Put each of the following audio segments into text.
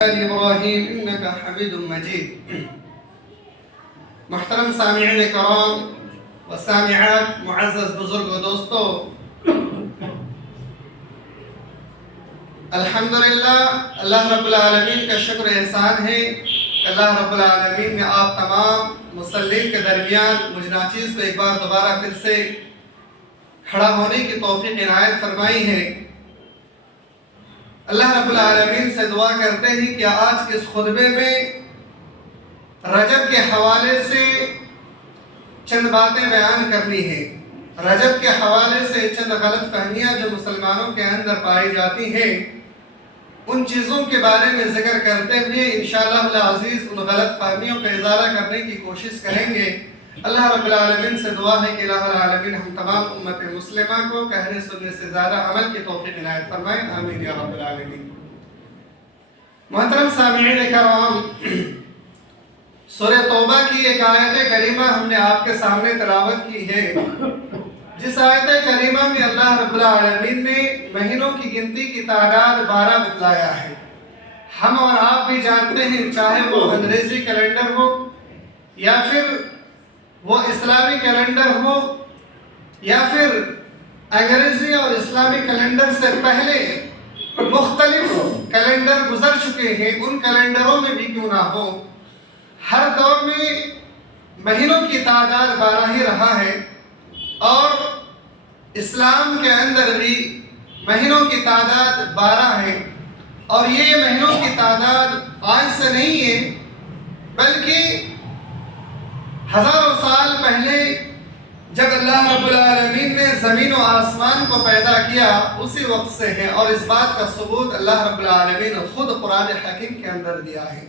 ابراہیم انکا حمید مجید۔ محترم سامعین کرام و سامعات، معزز بزرگ و دوستو، الحمدللہ اللہ رب العالمین کا شکر احسان ہے کہ اللہ رب العالمین نے آپ تمام مسلمین کے درمیان مجھ ناچیز کو ایک بار دوبارہ پھر سے کھڑا ہونے کی توفیق عنایت فرمائی ہے۔ اللہ رب العالمین سے دعا کرتے ہیں کہ آج کے اس خطبے میں رجب کے حوالے سے چند باتیں بیان کرنی ہے۔ رجب کے حوالے سے چند غلط فہمیاں جو مسلمانوں کے اندر پائی جاتی ہیں، ان چیزوں کے بارے میں ذکر کرتے ہوئے انشاءاللہ العزیز ان غلط فہمیوں کا ازالہ کرنے کی کوشش کریں گے۔ اللہ رب العالمین سے دعا ہے کہ الہ العالمین ہم تمام امت مسلمہ کو کہنے سننے سے زیادہ عمل کی توفیق عنایت فرمائیں، آمین یا رب العالمین۔ محترم سامعین کرام، سورہ توبہ کی ایک آیت کریمہ ہم نے آپ کے سامنے تلاوت کی ہے، جس آیت کریمہ میں اللہ رب العالمین نے مہینوں کی گنتی کی تعداد 12 بتلایا ہے۔ ہم اور آپ بھی جانتے ہیں، چاہے وہ انگریزی کیلنڈر ہو یا پھر وہ اسلامی کیلنڈر ہو یا پھر انگریزی اور اسلامی کیلنڈر سے پہلے مختلف کیلنڈر گزر چکے ہیں، ان کیلنڈروں میں بھی کیوں نہ ہو، ہر دور میں مہینوں کی تعداد 12 ہی رہا ہے، اور اسلام کے اندر بھی مہینوں کی تعداد 12 ہے، اور یہ مہینوں کی تعداد آج سے نہیں ہے بلکہ ہزاروں سال پہلے جب اللہ رب العالمین نے زمین و آسمان کو پیدا کیا اسی وقت سے ہے، اور اس بات کا ثبوت اللہ رب العالمین نے خود قرآن حکیم کے اندر دیا ہے۔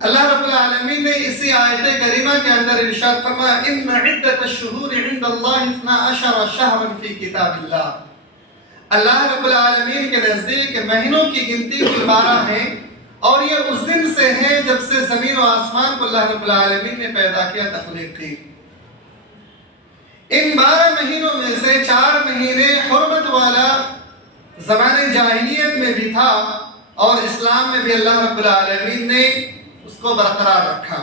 اللہ رب العالمین نے اسی آیت کریمہ کے اندر ارشاد فرمایا ان عدت الشہور عند اللہ 12 شہرا فی کتاب اللہ۔ اللہ رب العالمین کے نزدیک مہینوں کی گنتی 12 ہیں، اور یہ اس دن سے ہے جب سے زمین و آسمان کو اللہ رب العالمین نے پیدا کیا، تخلیق کی۔ ان 12 مہینوں میں سے 4 مہینے حرمت والا زمان جاہلیت میں بھی تھا، اور اسلام میں بھی اللہ رب العالمین نے اس کو برقرار رکھا۔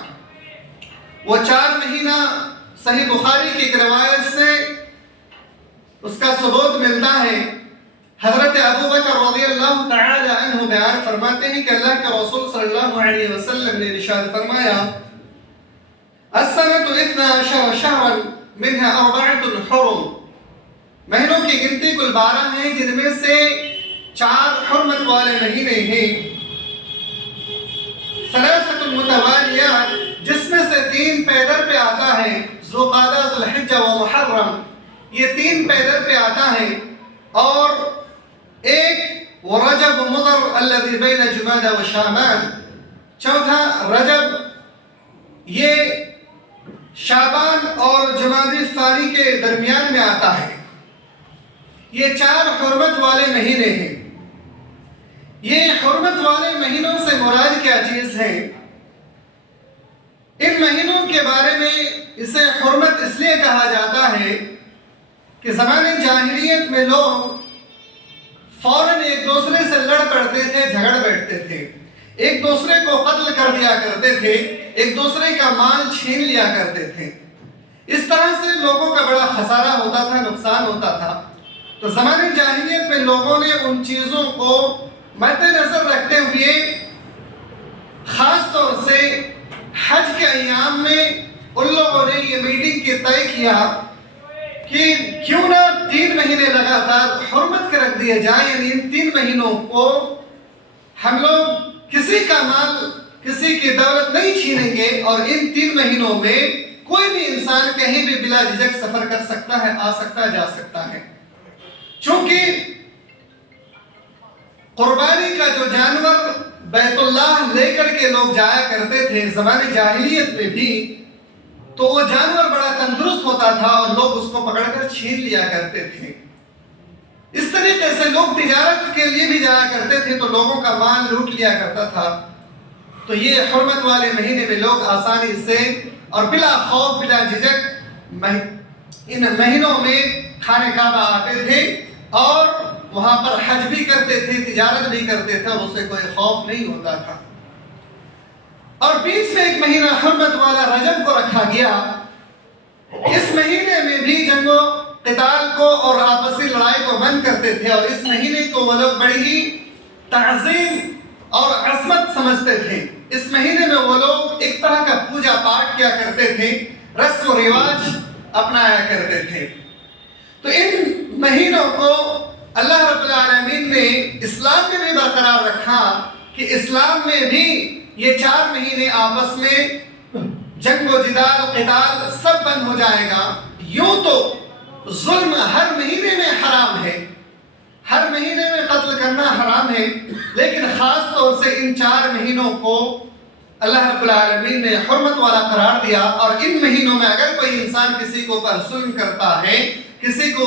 وہ 4 مہینہ صحیح بخاری کی ایک روایت سے اس کا ثبوت ملتا ہے۔ حضرت ابو بکر رضی اللہ تعالی عنہ بیان فرماتے ہیں کہ اللہ کے رسول صلی اللہ علیہ وسلم نے ارشاد فرمایا السنۃ 12 شہرا منها 4 حرم، مہینوں کی گنتی کل 12 ہیں، جن میں سے 4 حرمت والے مہینے ہیں، 3 متوالیات، جس میں سے 3 پیدر پہ آتا ہے، ذوالقعدہ، ذوالحجہ و محرم، یہ 3 پیدر پہ آتا ہے، اور ایک رجب مضر الذي بین جمادى و شعبان، چوتھا رجب، یہ شعبان اور جمادی ثانی کے درمیان میں آتا ہے۔ یہ 4 حرمت والے مہینے ہیں۔ یہ حرمت والے مہینوں سے مراد کیا چیز ہے؟ ان مہینوں کے بارے میں اسے حرمت اس لیے کہا جاتا ہے کہ زمانے جاہلیت میں لوگ فوراً ایک دوسرے سے لڑ پڑتے تھے، جھگڑ بیٹھتے تھے، ایک دوسرے کو قتل کر دیا کرتے تھے، ایک دوسرے کا مال چھین لیا کرتے تھے۔ اس طرح سے لوگوں کا بڑا خسارہ ہوتا تھا، نقصان ہوتا تھا۔ تو زمانے جاہلیت میں لوگوں نے ان چیزوں کو مد نظر رکھتے ہوئے خاص طور سے حج کے ایام میں ان لوگوں نے یہ میٹنگ کے طے کیا کہ کیوں نہ 3 مہینے لگاتار حرمت کے رکھ دیے جائیں، یعنی ان 3 مہینوں کو ہم لوگ کسی کا مال، کسی کی دولت نہیں چھینیں گے، اور ان 3 مہینوں میں کوئی بھی انسان کہیں بھی بلا جھجک سفر کر سکتا ہے، آ سکتا ہے، جا سکتا ہے۔ چونکہ قربانی کا جو جانور بیت اللہ لے کر کے لوگ جایا کرتے تھے زمانے جاہلیت میں بھی، تو وہ جانور بڑا تندرست ہوتا تھا، اور لوگ اس کو پکڑ کر چھین لیا کرتے تھے۔ اس طریقے سے لوگ تجارت کے لیے بھی جایا کرتے تھے، تو لوگوں کا مال لوٹ لیا کرتا تھا۔ تو یہ حرمت والے مہینے میں لوگ آسانی سے اور بلا خوف، بلا جھجک ان مہینوں میں خانہ کعبہ آتے تھے، اور وہاں پر حج بھی کرتے تھے، تجارت بھی کرتے تھے اور اسے کوئی خوف نہیں ہوتا تھا۔ اور بیچ میں ایک مہینہ حرمت والا رجب کو رکھا گیا۔ اس مہینے میں بھی جنگ و قتال کو اور آپسی لڑائی کو بند کرتے تھے، اور اس مہینے کو وہ لوگ بڑی ہی تعظیم اور عظمت سمجھتے تھے۔ اس مہینے میں وہ لوگ ایک طرح کا پوجا پاٹ کیا کرتے تھے، رسم و رواج اپنایا کرتے تھے۔ تو ان مہینوں کو اللہ رب العالمین نے اسلام میں بھی برقرار رکھا کہ اسلام میں بھی یہ 4 مہینے آپس میں جنگ و جدال قتال سب بند ہو جائے گا۔ یوں تو ظلم ہر مہینے میں حرام ہے، ہر مہینے میں قتل کرنا حرام ہے، لیکن خاص طور سے ان 4 مہینوں کو اللہ رب العالمین نے حرمت والا قرار دیا۔ اور ان مہینوں میں اگر کوئی انسان کسی کو پر ظلم کرتا ہے، کسی کو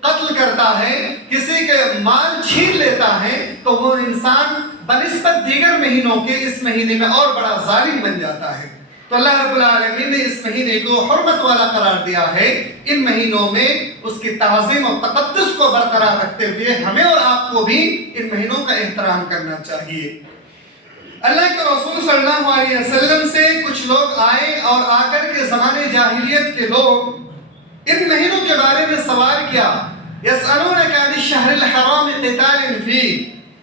قتل کرتا ہے، کسی کے مال چھین لیتا ہے، تو وہ انسان بنسبت دیگر مہینوں کے اس مہینے میں اور بڑا ظالم بن جاتا ہے۔ تو اللہ رب العالمین نے اس مہینے کو حرمت والا قرار دیا ہے۔ ان مہینوں میں اس کی تعظیم اور تقدس کو برقرار رکھتے ہوئے ہمیں اور آپ کو بھی ان مہینوں کا احترام کرنا چاہیے۔ اللہ کے رسول صلی اللہ علیہ وسلم سے کچھ لوگ آئے اور آ کر کے زمانے جاہلیت کے لوگ ان مہینوں کے بارے میں سوال کیا۔ یسألونک عن الشہر الحرام قتال فیہ،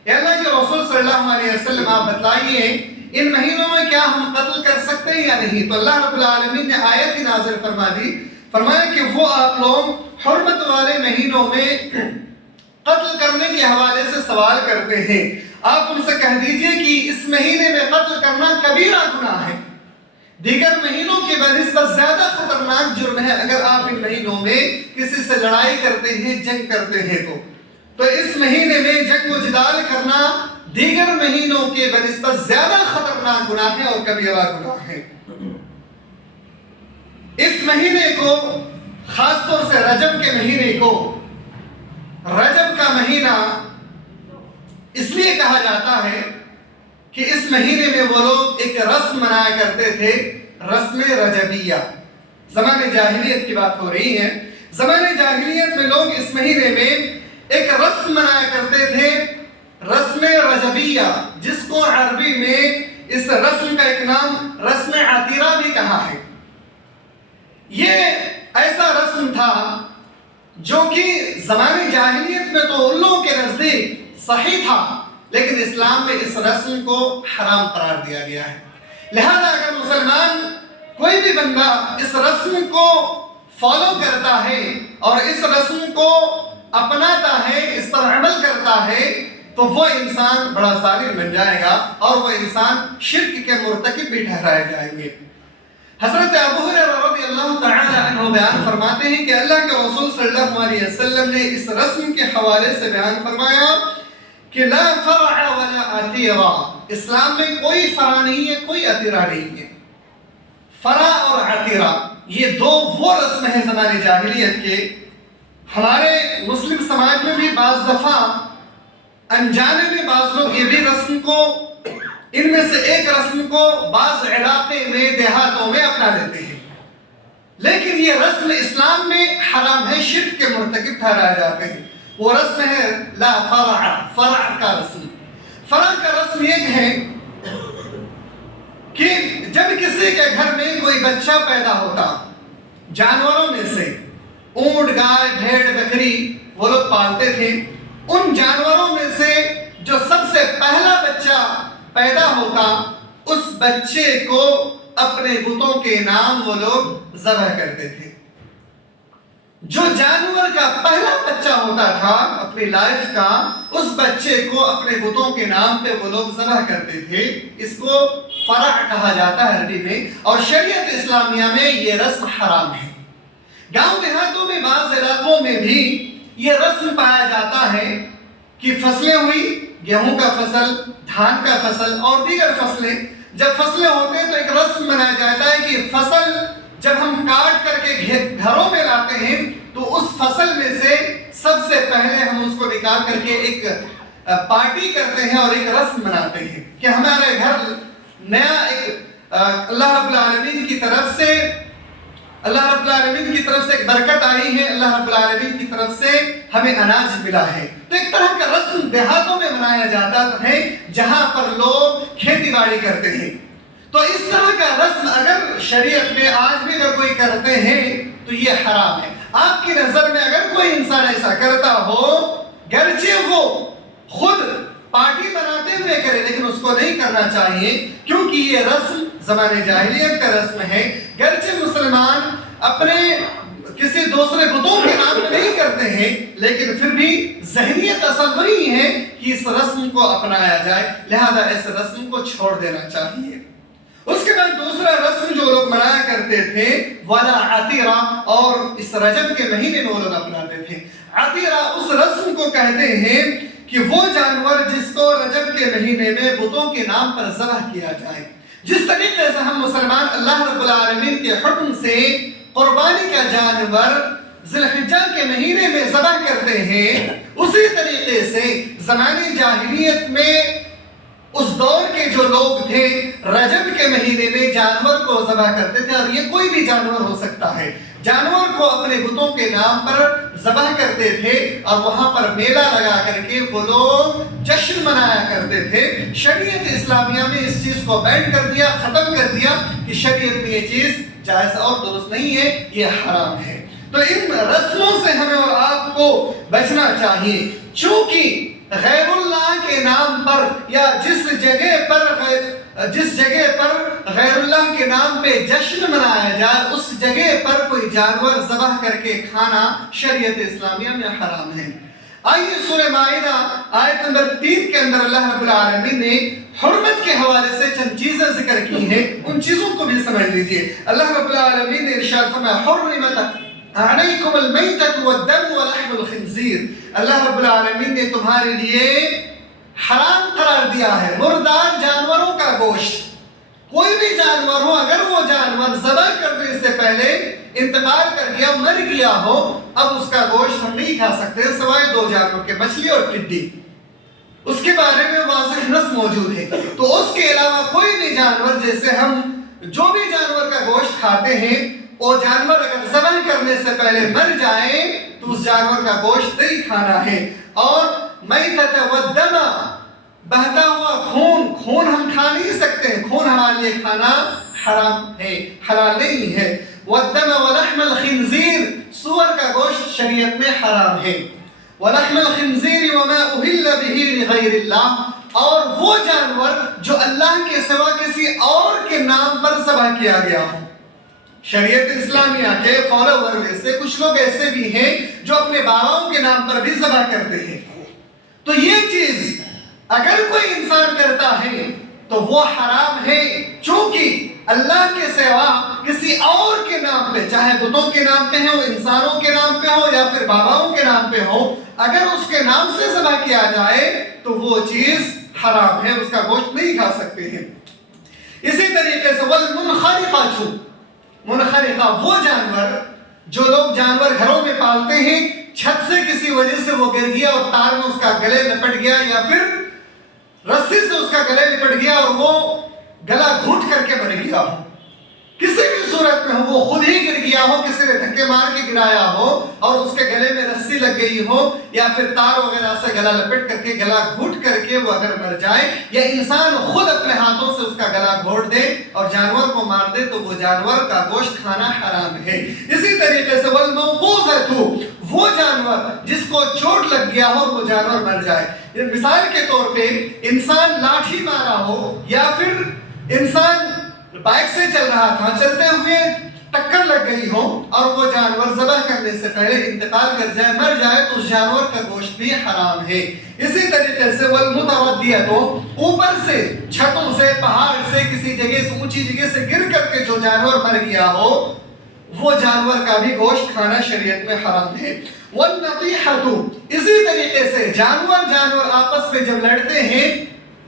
اے اللہ کے رسول صلی اللہ علیہ وسلم آپ بتائیے ان مہینوں میں کیا ہم قتل کر سکتے ہیں یا نہیں؟ تو اللہ رب العالمین نے آیت نازل فرما دی، فرمایا کہ وہ آپ لوگ حرمت والے مہینوں میں قتل کرنے کے حوالے سے سوال کرتے ہیں، آپ ان سے کہہ دیجئے کہ اس مہینے میں قتل کرنا کبیرہ گناہ ہے، دیگر مہینوں کی بنسبت زیادہ خطرناک جرم ہے اگر آپ ان مہینوں میں کسی سے لڑائی کرتے ہیں، جنگ کرتے ہیں تو اس مہینے میں جنگ و جدال کرنا دیگر مہینوں کے بنسبت زیادہ خطرناک گناہ ہے اور کبیرہ گناہ ہے۔ اس مہینے کو خاص طور سے رجب کے مہینے کو رجب کا مہینہ اس لیے کہا جاتا ہے کہ اس مہینے میں وہ لوگ ایک رسم منایا کرتے تھے، رسم رجبیہ۔ زمانے جاہلیت کی بات ہو رہی ہے۔ زمانے جاہلیت میں لوگ اس مہینے میں ایک رسم منایا کرتے تھے، رسم رجبیہ، جس کو عربی میں اس رسم کا ایک نام رسم عتیرہ بھی کہا ہے۔ یہ ایسا رسم تھا جو کہ زمانے جاہلیت میں تو ان لوگوں کے نزدیک صحیح تھا، لیکن اسلام میں اس رسم کو حرام قرار دیا گیا ہے۔ لہذا اگر مسلمان کوئی بھی بندہ اس رسم کو فالو کرتا ہے اور اس رسم کو اپناتا ہے، اس پر عمل کرتا ہے، تو وہ انسان بڑا ظالم بن جائے گا اور وہ انسان شرک کے مرتکب بھی ٹھہرائے جائیں گے۔ حضرت ابو ہریرہ رضی اللہ تعالی عنہ بیان فرماتے ہیں کہ اللہ کے رسول صلی اللہ علیہ وسلم نے اس رسم کے حوالے سے بیان فرمایا کہ لا فرع ولا عتیرہ، اسلام میں کوئی فرع نہیں ہے، کوئی عتیرہ نہیں ہے۔ فرع اور عتیرہ یہ دو وہ رسم ہیں زمانے جاہلیت کے۔ ہمارے مسلم سماج میں بھی بعض دفعہ انجانے میں بعض لوگ یہ بھی رسم کو، ان میں سے ایک رسم کو بعض علاقے میں دیہاتوں میں اپنا لیتے ہیں، لیکن یہ رسم اسلام میں حرام ہے، شرک کے مرتکب ٹھہرائے جاتے ہیں۔ وہ رسم ہے لا فرع، فرع کا رسم۔ فرع کا رسم یہ ہے کہ جب کسی کے گھر میں کوئی بچہ پیدا ہوتا، جانوروں میں سے اونٹ، گائے، بھیڑ، بکری وہ لوگ پالتے تھے، ان جانوروں میں سے جو سب سے پہلا بچہ پیدا ہوتا، اس بچے کو اپنے بتوں کے نام وہ لوگ ذبح کرتے تھے۔ جو جانور کا پہلا بچہ ہوتا تھا اپنی لائف کا، اس بچے کو اپنے بتوں کے نام پہ وہ لوگ ذبح کرتے تھے۔ اس کو فرع کہا جاتا ہے عربی میں، اور شریعت اسلامیہ میں یہ رسم حرام ہے۔ گاؤں دیہاتوں میں بعض علاقوں میں بھی یہ رسم پایا جاتا ہے کہ فصلیں ہوئی، گیہوں کا فصل، دھان کا فصل اور دیگر فصلیں، جب فصلیں ہوتے ہیں تو ایک رسم منایا جاتا ہے کہ فصل جب ہم کاٹ کر کے گھروں میں لاتے ہیں تو اس فصل میں سے سب سے پہلے ہم اس کو نکال کر کے ایک پارٹی کرتے ہیں اور ایک رسم مناتے ہیں کہ ہمارے گھر نیا ایک اللہ رب العالمین کی طرف سے اللہ رب العالمین کی طرف سے ایک برکت آئی ہے، اللہ رب العالمین کی طرف سے ہمیں اناج ملا ہے۔ تو ایک طرح کا رسم دیہاتوں میں منایا جاتا ہے جہاں پر لوگ کھیتی باڑی کرتے ہیں۔ تو اس طرح کا رسم اگر شریعت میں آج بھی اگر کوئی کرتے ہیں تو یہ حرام ہے۔ آپ کی نظر میں اگر کوئی انسان ایسا کرتا ہو، گرچہ وہ خود پارٹی بناتے ہوئے کرے، لیکن اس کو نہیں کرنا چاہیے، کیونکہ یہ رسم زمانے جاہلیت کا رسم ہے۔ گرچہ مسلمان اپنے کسی دوسرے بتوں کے نام پہ نہیں کرتے ہیں، لیکن پھر بھی ذہنیت اصل وہی ہے کہ اس رسم کو اپنایا جائے، لہذا اس رسم کو چھوڑ دینا چاہیے۔ اس کے بعد دوسرا رسم جو لوگ منایا کرتے تھے ولا عتیرہ، اور اس رجب کے مہینے میں وہ لوگ اپناتے تھے۔ عتیرہ اس رسم کو کہتے ہیں کہ وہ جانور جس کو رجب کے مہینے میں بتوں کے نام پر ذبح کیا جائے۔ جس طریقے سے ہم مسلمان اللہ رب العالمین کے حکم سے قربانی کا جانور ذی الحجہ کے مہینے میں ذبح کرتے ہیں، اسی طریقے سے زمانے جاہلیت میں اس دور کے جو لوگ تھے رجب کے مہینے میں جانور کو ذبح کرتے تھے، اور یہ کوئی بھی جانور ہو سکتا ہے۔ جانور کو اپنے بتوں کے نام پر ذبح کرتے تھے اور وہاں پر میلہ لگا کر کے وہ لوگ جشن منایا کرتے تھے۔ شریعت اسلامیہ میں اس چیز کو بین کر دیا، ختم کر دیا کہ شریعت میں یہ چیز جائز اور درست نہیں ہے، یہ حرام ہے۔ تو ان رسموں سے ہمیں اور آپ کو بچنا چاہیے، چونکہ غیر اللہ کے نام پر یا جس جگہ پر غیر اللہ کے نام پہ جشن منایا جائے، اس جگہ پر کوئی جانور ذبح کر کے کھانا شریعت اسلامیہ میں حرام ہے۔ آئیے سورہ مائدہ آیت نمبر 3 کے اندر اللہ رب العالمین نے حرمت کے حوالے سے چند چیزیں ذکر کی ہیں، ان چیزوں کو بھی سمجھ لیجئے۔ اللہ رب العالمین نے ارشاد فرمایا حرمت علیکم المیتۃ والدم ولحم الخنزیر، اللہ رب العالمین نے تمہارے لیے حرام قرار دیا ہے مردار جانوروں کا گوشت۔ کوئی بھی جانور ہو، اگر وہ جانور ذبح کرنے سے پہلے انتقال کر گیا، مر گیا ہو، اب اس کا گوشت ہم نہیں کھا سکتے سوائے 2 جانوروں کے، مچھلی اور ٹڈی۔ اس کے بارے میں واضح نص موجود ہے۔ تو اس کے علاوہ کوئی بھی جانور، جیسے ہم جو بھی جانور کا گوشت کھاتے ہیں، وہ جانور اگر ذبح کرنے سے پہلے مر جائے تو اس جانور کا گوشت نہیں کھانا ہے۔ اور میتۃ والدم، بہتا ہوا خون ہم کھا نہیں سکتے، خون ہمارے لیے کھانا حرام ہے، حلال نہیں ہے۔ والدم ولحم الخنزیر، سور کا گوشت شریعت میں حرام ہے۔ ولحم الخنزیر وما اہل به لغیر اللہ، اور وہ جانور جو اللہ کے سوا کسی اور کے نام پر ذبح کیا گیا ہو۔ شریعت اسلامیہ کے فالوور میں سے کچھ لوگ ایسے بھی ہیں جو اپنے باباؤں کے نام پر بھی ذبح کرتے ہیں۔ تو یہ چیز اگر کوئی انسان کرتا ہے تو وہ حرام ہے، چونکہ اللہ کے سوا کسی اور کے نام پہ، چاہے بتوں کے نام پہ ہو، انسانوں کے نام پہ ہو یا پھر باباؤں کے نام پہ ہو، اگر اس کے نام سے ذبح کیا جائے تو وہ چیز حرام ہے، اس کا گوشت نہیں کھا سکتے ہیں۔ اسی طریقے سے والمنخنقۃ، منخنقہ وہ جانور جو لوگ جانور گھروں میں پالتے ہیں، چھت سے کسی وجہ سے وہ گر گیا اور تار میں اس کا گلے لپٹ گیا یا پھر رسی سے اس کا گلے لپٹ گیا اور وہ گلا گھونٹ کر کے مر گیا ہو، کسی بھی صورت میں ہو، وہ خود ہی گر گیا ہو، کسی نے دھکے مار کے گرایا ہو اور اس کے گلے میں رسی لگ گئی ہو یا پھر تار وغیرہ سے گلا لپٹ کر کے گلا گھونٹ کر کے وہ اگر مر جائے، یا انسان خود اپنے ہاتھوں سے اس کا گلا گھونٹ دے اور جانور کو مار دے، تو وہ جانور کا گوشت کھانا حرام ہے۔ اسی طریقے سے والموقوذۃ، وہ جانور جس کو چوٹ لگ گیا ہو اور وہ جانور مر جائے۔ مثال کے طور پہ انسان لاٹھی مارا ہو یا پھر انسان بائک سے چل رہا تھا، چلتے ہوئے ٹکر لگ گئی ہو اور وہ جانور ذبح کرنے سے پہلے انتقال کر جائے، مر جائے، تو اس جانور کا گوشت بھی حرام ہے۔ اسی طریقے سے والمتردیۃ، اوپر سے چھتوں سے پہاڑ سے کسی جگہ سے اونچی جگہ سے گر کر کے جو جانور مر گیا ہو، وہ جانور کا بھی گوشت کھانا شریعت میں حرام ہے۔ والنطیحۃ، اسی طریقے سے جانور آپس میں جب لڑتے ہیں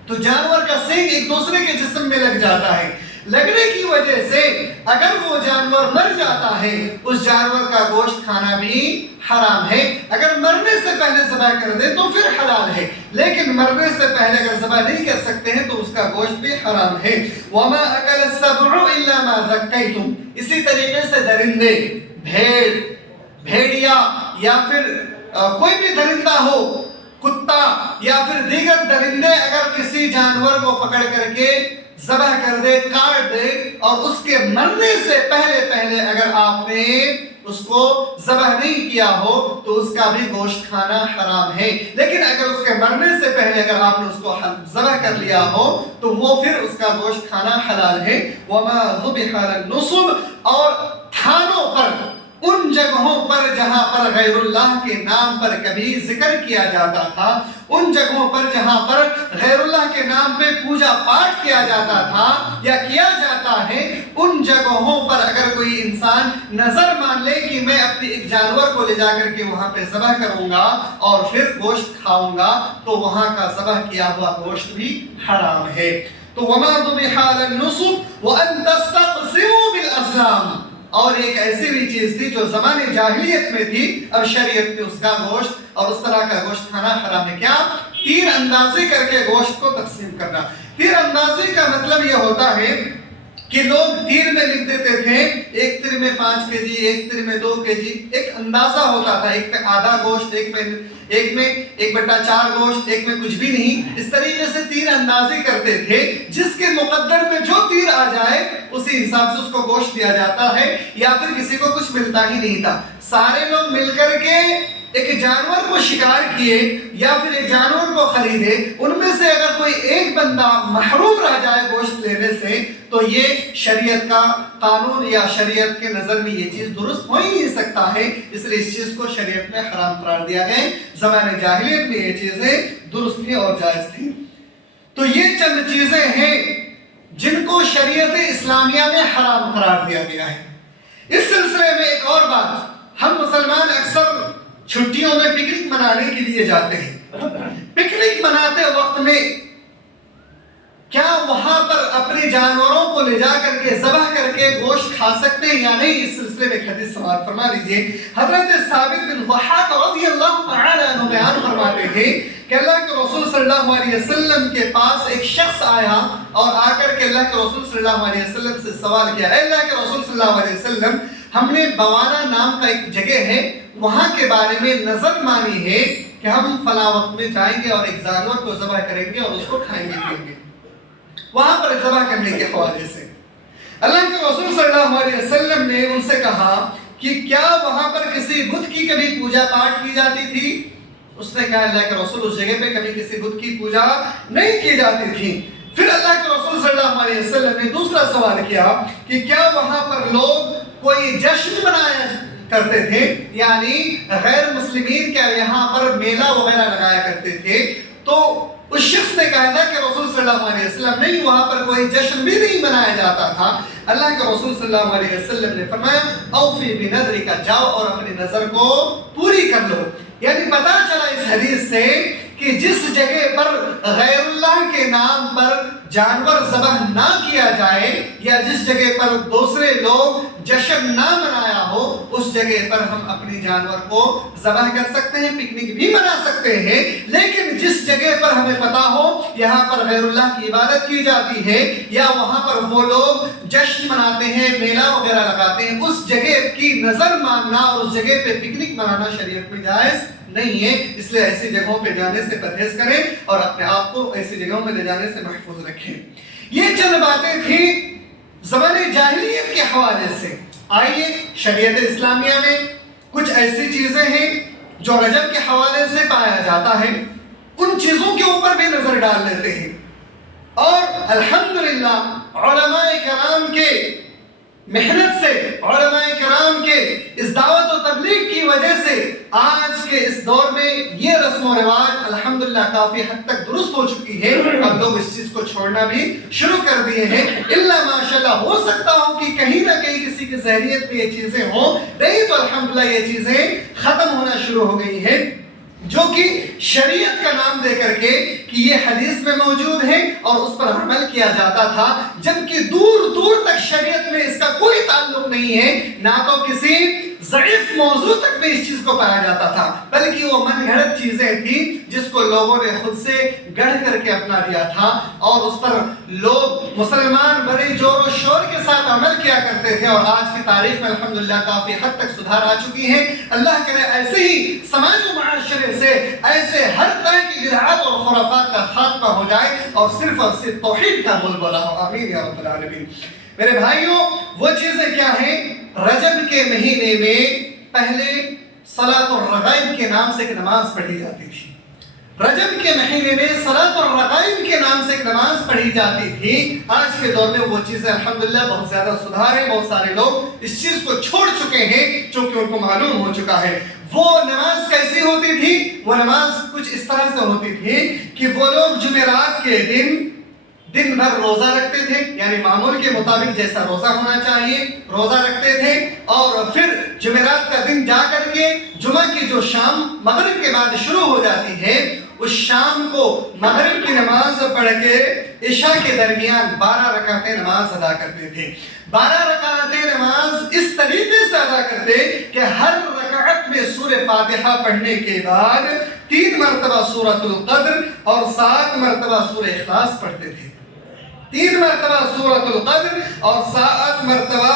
تو جانور کا سینگ ایک دوسرے کے جسم میں لگ جاتا ہے، لگنے کی وجہ سے اگر وہ جانور مر جاتا ہے، اس جانور کا گوشت کھانا بھی حرام ہے۔ اگر مرنے سے پہلے ذبح کر دے تو پھر حلال ہے، لیکن مرنے سے پہلے اگر ذبح نہیں کر سکتے ہیں تو اس کا گوشت بھی حرام ہے۔ وما اکل السبع الا ما ذکیتم، اسی طریقے سے درندے، بھیڑ، بھیڑیا یا پھر کوئی بھی درندہ ہو، کتا یا پھر دیگر درندے اگر کسی جانور کو پکڑ کر کے ذبح کر دے، کاٹ دے اور اس کے مرنے سے پہلے اگر آپ نے اس کو ذبح نہیں کیا ہو تو اس کا بھی گوشت کھانا حرام ہے۔ لیکن اگر اس کے مرنے سے پہلے اگر آپ نے اس کو ذبح کر لیا ہو تو وہ پھر اس کا گوشت کھانا حلال ہے۔ وما ذبح علی النصب، اور تھانوں پر، ان جگہوں پر جہاں پر غیر اللہ کے نام پر کبھی ذکر کیا جاتا تھا، ان جگہوں پر جہاں پر غیر اللہ کے نام پہ پوجا پاٹ کیا جاتا تھا یا کیا جاتا ہے، ان جگہوں پر اگر کوئی انسان نظر مان لے کہ میں اپنے ایک جانور کو لے جا کر کے وہاں پہ ذبح کروں گا اور پھر گوشت کھاؤں گا تو وہاں کا ذبح کیا ہوا گوشت بھی حرام ہے۔ تو وما ذبح علی النصب وان تستقسموا بالازلام، اور ایک ایسی بھی چیز تھی جو زمانے جاہلیت میں تھی، اب شریعت میں اس کا گوشت اور اس طرح کا گوشت کھانا حرام ہے۔ کیا؟ تیر اندازی کر کے گوشت کو تقسیم کرنا۔ تیر اندازی کا مطلب یہ ہوتا ہے کہ لوگ تیر میں لکھ دیتے تھے، ایک تیر میں 5 kg، ایک تیر میں 2 kg، ایک اندازہ ہوتا تھا، ایک میں آدھا گوشت، ایک میں 1/4 گوشت، ایک میں کچھ بھی نہیں۔ اس طریقے سے تیر اندازی کرتے تھے، جس کے مقدر میں جو تیر آ جائے اسی حساب سے اس کو گوشت دیا جاتا ہے، یا پھر کسی کو کچھ ملتا ہی نہیں تھا۔ سارے لوگ مل کر کے ایک جانور کو شکار کیے یا پھر ایک جانور کو خریدے، ان میں سے اگر کوئی ایک بندہ محروم رہ جائے گوشت لینے سے تو یہ شریعت کا قانون یا شریعت کے نظر میں یہ چیز درست ہو ہی نہیں سکتا ہے، اس لیے اس چیز کو شریعت میں حرام قرار دیا گیا۔ زمانے جاہلیت میں یہ چیزیں درست تھیں اور جائز تھیں۔ تو یہ چند چیزیں ہیں جن کو شریعت اسلامیہ میں حرام قرار دیا گیا ہے۔ اس سلسلے میں ایک اور بات، ہم مسلمان اکثر چھٹیوں میں پکنک منانے کے لیے جاتے ہیں۔ پکنک مناتے وقت میں کیا وہاں پر اپنے جانوروں کو لے جا کر کے ذبح کر کے گوشت کھا سکتے ہیں یا نہیں؟ اس سلسلے میں ایک حدیث سماعت فرما لیجئے۔ حضرت ثابت بن ضحاک رضی اللہ تعالی عنہ بیان فرماتے ہیں کہ اللہ کے رسول صلی اللہ علیہ وسلم کے پاس ایک شخص آیا اور آ کر کے اللہ کے رسول صلی اللہ علیہ وسلم سے سوال کیا، اے اللہ کے رسول صلی اللہ علیہ وسلم، ہم نے بوانا نام کا ایک جگہ ہے، وہاں کے بارے میں نظر مانی ہے کہ ہم فلاں وقت میں جائیں گے اور ایک جانور کو ذبح کریں گے اور اس کو کھائیں گے پیئیں گے، وہاں پر ذبح کرنے کے حوالے سے۔ اللہ کے رسول صلی اللہ علیہ وسلم نے ان سے کہا کہ کیا وہاں پر کسی بت کی کبھی پوجا پاٹ کی جاتی تھی؟ اس نے کہا اللہ کے رسول اس جگہ پہ کبھی کسی بت کی پوجا نہیں کی جاتی تھی۔ پھر اللہ کے رسول صلی اللہ علیہ وسلم نے دوسرا سوال کیا کہ کیا وہاں پر لوگ کوئی جشن منایا کرتے تھے، یعنی غیر مسلمین کیا یہاں پر میلہ وغیرہ لگایا کرتے تھے؟ تو اس شخص نے کہا تھا کہ رسول صلی اللہ علیہ وسلم نہیں، وہاں پر کوئی جشن بھی نہیں منایا جاتا تھا۔ اللہ کے رسول صلی اللہ علیہ وسلم نے فرمایا اوفی بنذرک، جاؤ اور اپنی نظر کو پوری کر لو۔ یعنی پتہ چلا اس حدیث سے کہ جس جگہ پر غیر اللہ کے نام پر جانور ذبح نہ کیا جائے یا جس جگہ پر دوسرے لوگ جشن نہ منایا ہو، اس جگہ پر ہم اپنی جانور کو ذبح کر سکتے ہیں، پکنک بھی منا سکتے ہیں۔ لیکن جس جگہ پر ہمیں پتا ہو یہاں پر غیر اللہ کی عبادت کی جاتی ہے یا وہاں پر وہ لوگ جشن مناتے ہیں، میلہ وغیرہ لگاتے ہیں، اس جگہ کی نظر ماننا اور اس جگہ پہ پکنک منانا شریعت میں جائز نہیں ہے۔ اس لیے ایسی جگہوں پہ جانے سے پرہیز کریں اور اپنے آپ کو ایسی جگہوں میں لے جانے سے محفوظ رکھیں۔ یہ چند باتیں تھیں زمانے جاہلیت کے حوالے سے۔ آئیے شریعت اسلامیہ میں کچھ ایسی چیزیں ہیں جو رجب کے حوالے سے پایا جاتا ہے، ان چیزوں کے اوپر بھی نظر ڈال لیتے ہیں۔ اور الحمدللہ علماء کرام کے محنت سے، علماء کرام کے اس دعوت و تبلیغ کی وجہ سے آج کے اس دور میں یہ رسم و رواج الحمدللہ کافی حد تک درست ہو چکی ہے۔ اب لوگ اس چیز کو چھوڑنا بھی شروع کر دیے ہیں۔ اللہ ماشاءاللہ ہو سکتا ہو کہ کہیں نہ کہیں کسی کی ذہنیت میں یہ چیزیں ہوں، نہیں تو الحمدللہ یہ چیزیں ختم ہونا شروع ہو گئی ہیں، جو کہ شریعت کا نام دے کر کے کہ یہ حدیث میں موجود ہے اور اس پر عمل کیا جاتا تھا، جبکہ دور دور تک شریعت میں اس کا کوئی تعلق نہیں ہے، نہ تو کسی ضعیف موضوع تک میں اس چیز کو پایا جاتا تھا، بلکہ وہ من گھڑت چیزیں تھیں جس کو لوگوں نے خود سے گڑھ کر کے اپنا لیا تھا، اور اس پر لوگ مسلمان بڑے زور و شور کے ساتھ عمل کیا کرتے تھے، اور آج کی تاریخ میں الحمدللہ کافی حد تک سدھار آ چکی ہے۔ اللہ کرے ایسے ہی سماج و معاشرے سے ایسے ہر طرح کی بدعات اور خرافات کا خاتمہ ہو جائے اور صرف توحید کا بلبلہ ہو، آمین یا رب العالمین۔ میرے بھائیوں، وہ چیزیں کیا ہیں؟ رجب کے مہینے میں پہلے صلاۃ الرغائب کے نام سے ایک نماز پڑھی جاتی تھی۔ رجب کے مہینے میں صلاۃ الرغائب کے نام سے ایک نماز پڑھی جاتی تھی۔ آج کے دور میں وہ چیزیں الحمدللہ بہت زیادہ سدھار ہے، بہت سارے لوگ اس چیز کو چھوڑ چکے ہیں چونکہ ان کو معلوم ہو چکا ہے۔ وہ نماز کیسی ہوتی تھی؟ وہ نماز کچھ اس طرح سے ہوتی تھی کہ وہ لوگ جمعرات کے دن بھر روزہ رکھتے تھے، یعنی معمول کے مطابق جیسا روزہ ہونا چاہیے روزہ رکھتے تھے، اور پھر جمعرات کا دن جا کر کے جمعہ کی جو شام مغرب کے بعد شروع ہو جاتی ہے، اس شام کو مغرب کی نماز پڑھ کے عشاء کے درمیان 12 رکعتیں نماز ادا کرتے تھے۔ 12 رکعتیں نماز اس طریقے سے ادا کرتے کہ ہر رکعت میں سورہ فاتحہ پڑھنے کے بعد 3 مرتبہ سورۃ القدر اور 7 مرتبہ سورہ اخلاص پڑھتے تھے۔ 3 مرتبہ سورۃ القدر اور 7 مرتبہ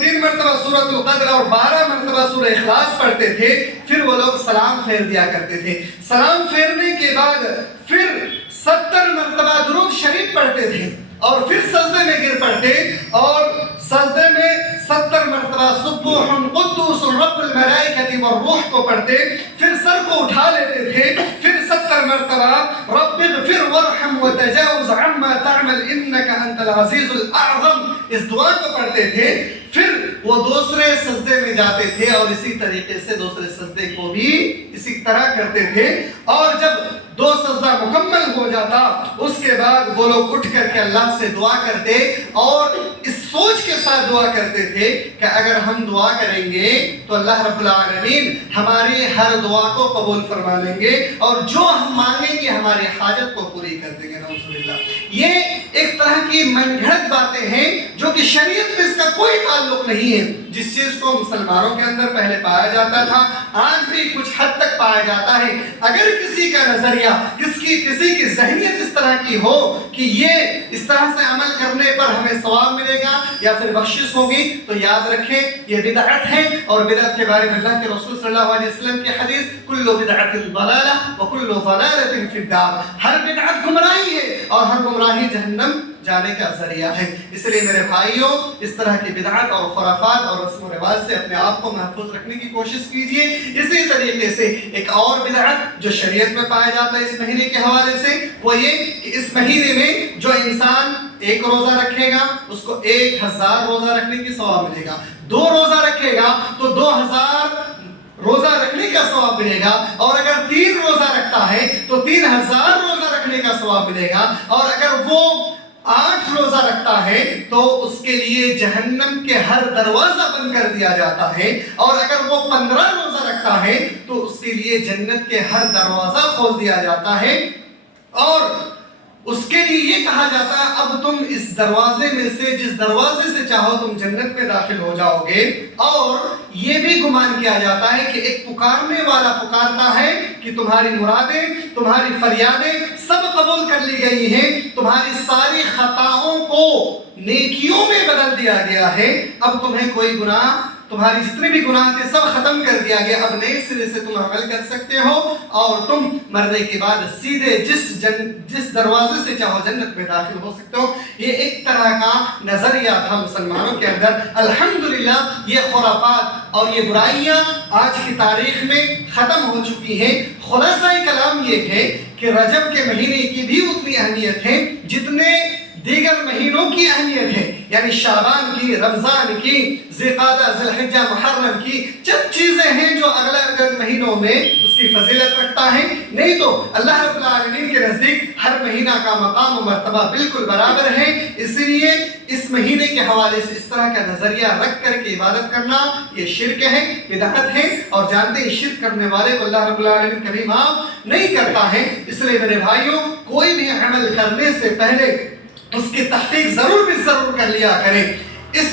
3 مرتبہ سورۃ القدر اور 12 مرتبہ سورہ اخلاص پڑھتے تھے۔ پھر وہ لوگ سلام پھیر دیا کرتے تھے۔ سلام پھیرنے کے بعد پھر 70 مرتبہ درود شریف پڑھتے تھے، اور پھر سجدے میں گر پڑتے، اور سجدے میں 70 مرتبہ سبوح قدوس رب الملائکۃ والروح کو پڑھتے، پھر سر کو اٹھا لیتے تھے، پھر 70 مرتبہ رب اغفر وارحم وتجاوز عما تعمل انک انت العزیز الاعظم اس دعا کو پڑھتے تھے۔ پھر وہ دوسرے سجدے میں جاتے تھے اور اسی طریقے سے دوسرے سجدے کو بھی اسی طرح کرتے تھے، اور جب 2 سجدہ مکمل ہو جاتا اس کے بعد وہ لوگ اٹھ کر کے اللہ سے دعا کرتے، اور اس سوچ کے ساتھ دعا کرتے تھے کہ اگر ہم دعا کریں گے تو اللہ رب العالمین ہماری ہر دعا کو قبول فرما لیں گے، اور جو ہم مانگیں گے ہماری حاجت کو پوری کر دیں گے۔ نعوذ باللہ۔ یہ ایک طرح کی من گھڑت باتیں ہیں جو کہ شریعت میں اس کا کوئی تعلق نہیں ہے۔ جس چیز کو مسلمانوں کے اندر پہلے پایا جاتا تھا، آج بھی کچھ حد تک پایا جاتا ہے۔ اگر کسی کا نظریہ، کسی کی ذہنیت اس طرح کی ہو کہ یہ اس طرح سے عمل کرنے پر ہمیں ثواب ملے گا یا پھر بخشش ہوگی، تو یاد رکھیں یہ بدعت ہے، اور بدعت کے بارے میں اللہ کے رسول صلی اللہ علیہ وسلم کی حدیث کل بدعت ضلالہ وکل ضلالۃ فی النار، ہر بدعت گمراہی ہے اور ہر گمراہی جہنم جانے کا ذریعہ ہے۔ اس لیے میرے بھائیوں، اس طرح کی بدعات اور خرافات اور رسم و رواج سے اپنے آپ کو محفوظ رکھنے کی کوشش کیجیے۔ اسی طریقے سے ایک اور بدعت جو شریعت میں پایا جاتا ہے اس مہینے کے حوالے سے، وہ یہ کہ اس مہینے میں جو انسان 1 روزہ رکھے گا اس کو 1000 روزہ رکھنے کی ثواب ملے گا، 2 روزہ رکھے گا تو 2000 روزہ رکھنے کا ثواب ملے گا، اور اگر 3 روزہ رکھتا ہے تو 3000 روزہ رکھنے کا ثواب ملے گا، اور اگر وہ 8 روزہ رکھتا ہے تو اس کے لیے جہنم کے ہر دروازہ بند کر دیا جاتا ہے، اور اگر وہ 15 روزہ رکھتا ہے تو اس کے لیے جنت کے ہر دروازہ کھول دیا جاتا ہے، اور اس کے لیے یہ کہا جاتا ہے اب تم اس دروازے میں سے جس دروازے سے چاہو تم جنت میں داخل ہو جاؤ گے۔ اور یہ بھی گمان کیا جاتا ہے کہ ایک پکارنے والا پکارتا ہے کہ تمہاری مرادیں، تمہاری فریادیں سب قبول کر لی گئی ہیں، تمہاری ساری خطاؤں کو نیکیوں میں بدل دیا گیا ہے، اب تمہیں کوئی گناہ، تمہاری جتنے بھی گناہ تھے سب ختم کر دیا گیا، اب نئے سرے سے تم عمل کر سکتے ہو، اور تم مرنے کے بعد سیدھے جس دروازے سے چاہو جنت میں داخل ہو سکتے ہو۔ یہ ایک طرح کا نظریہ تھا مسلمانوں کے اندر۔ الحمدللہ یہ خرافات اور یہ برائیاں آج کی تاریخ میں ختم ہو چکی ہیں۔ خلاصہ کلام یہ ہے کہ رجب کے مہینے کی بھی اتنی اہمیت ہے جتنے دیگر مہینوں کی اہمیت ہے، یعنی شعبان کی، رمضان کی، ذوالقعدہ، ذوالحجہ، محرم کی چند چیزیں ہیں جو اگلے مہینوں میں اس کی فضیلت رکھتا ہے، نہیں تو اللہ رب العالمین کے نزدیک ہر مہینہ کا مقام و مرتبہ بالکل برابر ہے۔ اس لیے اس مہینے کے حوالے سے اس طرح کا نظریہ رکھ کر کے عبادت کرنا یہ شرک ہے، بدعت ہے، اور جانتے ہیں شرک کرنے والے کو اللہ رب العالمین کبھی معاف نہیں کرتا ہے۔ اس لیے میرے بھائیوں، کوئی بھی عمل کرنے سے پہلے اس کی تحقیق ضرور کر لیا کریں۔ اس